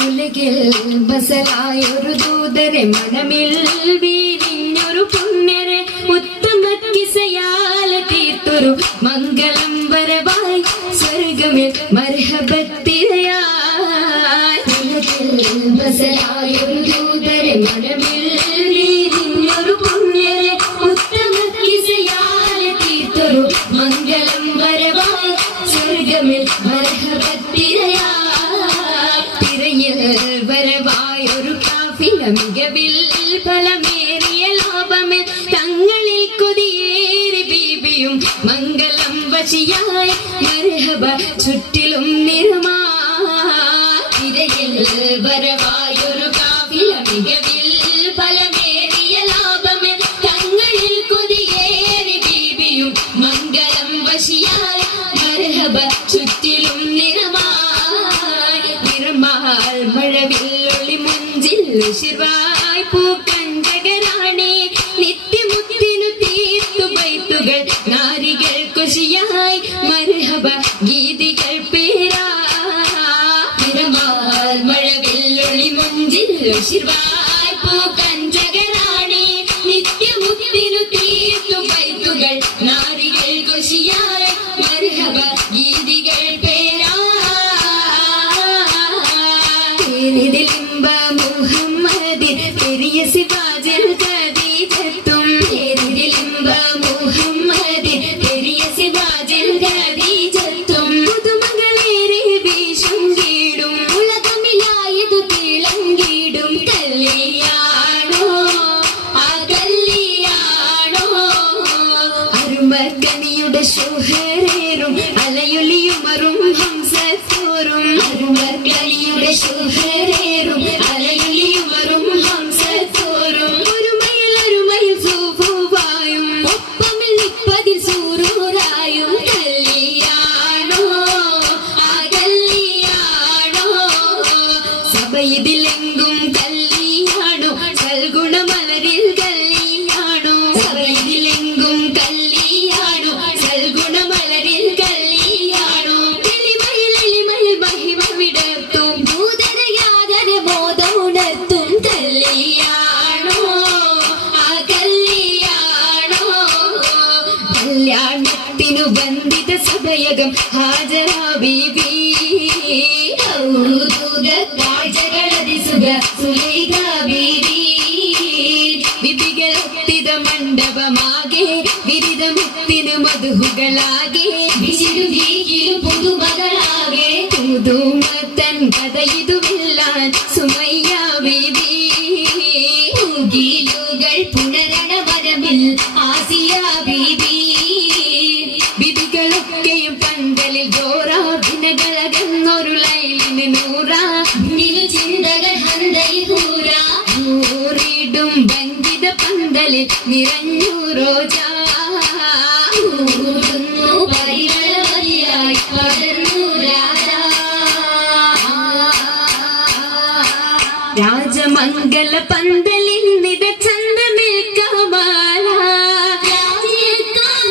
ഉലകിൽ ബസലായൊരു ദൂതരെ മനമിൽ വീരിഞ്ഞൊരു പുണ്യരെ ഉത്തമ കിസയാൽ തീർത്തൊരു മംഗളം വരവായി സ്വർഗമിൽ മർഹബത്തിരയായി ഉലകിൽ ബസലായൊരു ദൂതരെ മനമിൽ വീരിഞ്ഞൊരു പുണ്യരെ ഉത്തമ കിസയാൽ തീർത്തൊരു മംഗളം വരവായി സ്വർഗമിൽ മർഹബത്തിരയായി വരവായൊരു കാഫില മികവിൽ ഫലമേറിയ ലാഭമിൽ തങ്ങളിൽ കൊതിയേറി ബീബിയും മംഗളം വശിയായി മർഹബ ചുറ്റിലും നിറമാതിരയിൽ വരവായൊരു കാഫില മികവിൽ ഫലമേറിയ ലാഭമിൽ തങ്ങളിൽ കൊതിയേറി ബീബിയും മംഗളം വശിയായി മർഹബ ചുറ്റിലും മഴവില്ലൊളി മുഞ്ചിൽ ശിവായ് പൂക്കഞ്ചകരാണി നിത്യമുത്തിനു തീർത്തു ബൈത്തുകൾ നാരികൾ കുശിയായി മർഹബ ഗീതികൾ പേരാൽ മഴവില്ലൊളി മുഞ്ചിൽ ശിവായ് പൂക്കഞ്ചകരാണി നിത്യമുത്തിനു തീർത്തു ബൈത്തുകൾ നാരികൾ കുശിയായി മർഹബ ഗീതികൾ ലിംബ മുഹമ്മദ് പെരിയ സിവാജിൽ ഖദീജത്തും ലിംബ മുഹമ്മദ് പെരിയ സിവാജിൽ ഖദീജത്തും പുതുമകളേറെ വീശും കീടും ഉലകമിലായതു തിളങ്ങിടും കല്യാണോ ആ കല്യാണോ അരുമർക്കനിയുടെ ശോഹരേറും അലയൊലിയുമറും ഹംസത്തോറും അരുമർക്കനിയുടെ ശോഹരേറും അലയൊലിയുമറും ഹംസത്തോറും ഒരു മയിൽ സൂഫുവായും ഒപ്പമിൽ നിപ്പതിൽ സൂറൂറായും കല്യാണോ ആ കല്യാണോ സഭയിതിലെങ്കും കല്യാണോ സൽഗുണമലരിൽ കല്യാണോ സഭയിതിലെങ്കും കല്യാണോ സൽഗുണമലരിൽ കല്യാണോ എളിമയിൽ മഹിമ വിടർത്തും ഭൂതരയാതന ബോധമുണർത്തും കല്യാണോ ആ കല്യാണോ കല്യാണത്തിനു ബന്ധിത സഭയകം ഹാജരാ ബീബി കാഴ്ചകളതിസുഖ സുലൈഖ ബീബി വിധികളൊത്തിത മണ്ഡപമാകെ വിരിതമുത്തിനു മധുഹുകളാകെ വിശിരുദീകിലും പുതുമകളാകെ പുതുമത്തൻ കഥയിതുമില്ലാൻ സുമയ്യ ബീബി ൂകൾ പുനരണ വരമിൽ ആസിയ ബീബി വിധികളൊക്കെയും പന്തലിൽ ജോറാ ദിനകളകന്നൊരു ലൈലിന് നൂറാ ചിന്തകൾ ഹന്തയിൽ കൂറാ ൂറിടും ബന്ധിത പന്തലിൽ നിറഞ്ഞു റോജാ പരിമളമതിയായി പടർന്നു രാജമംഗല പന്തലിൽ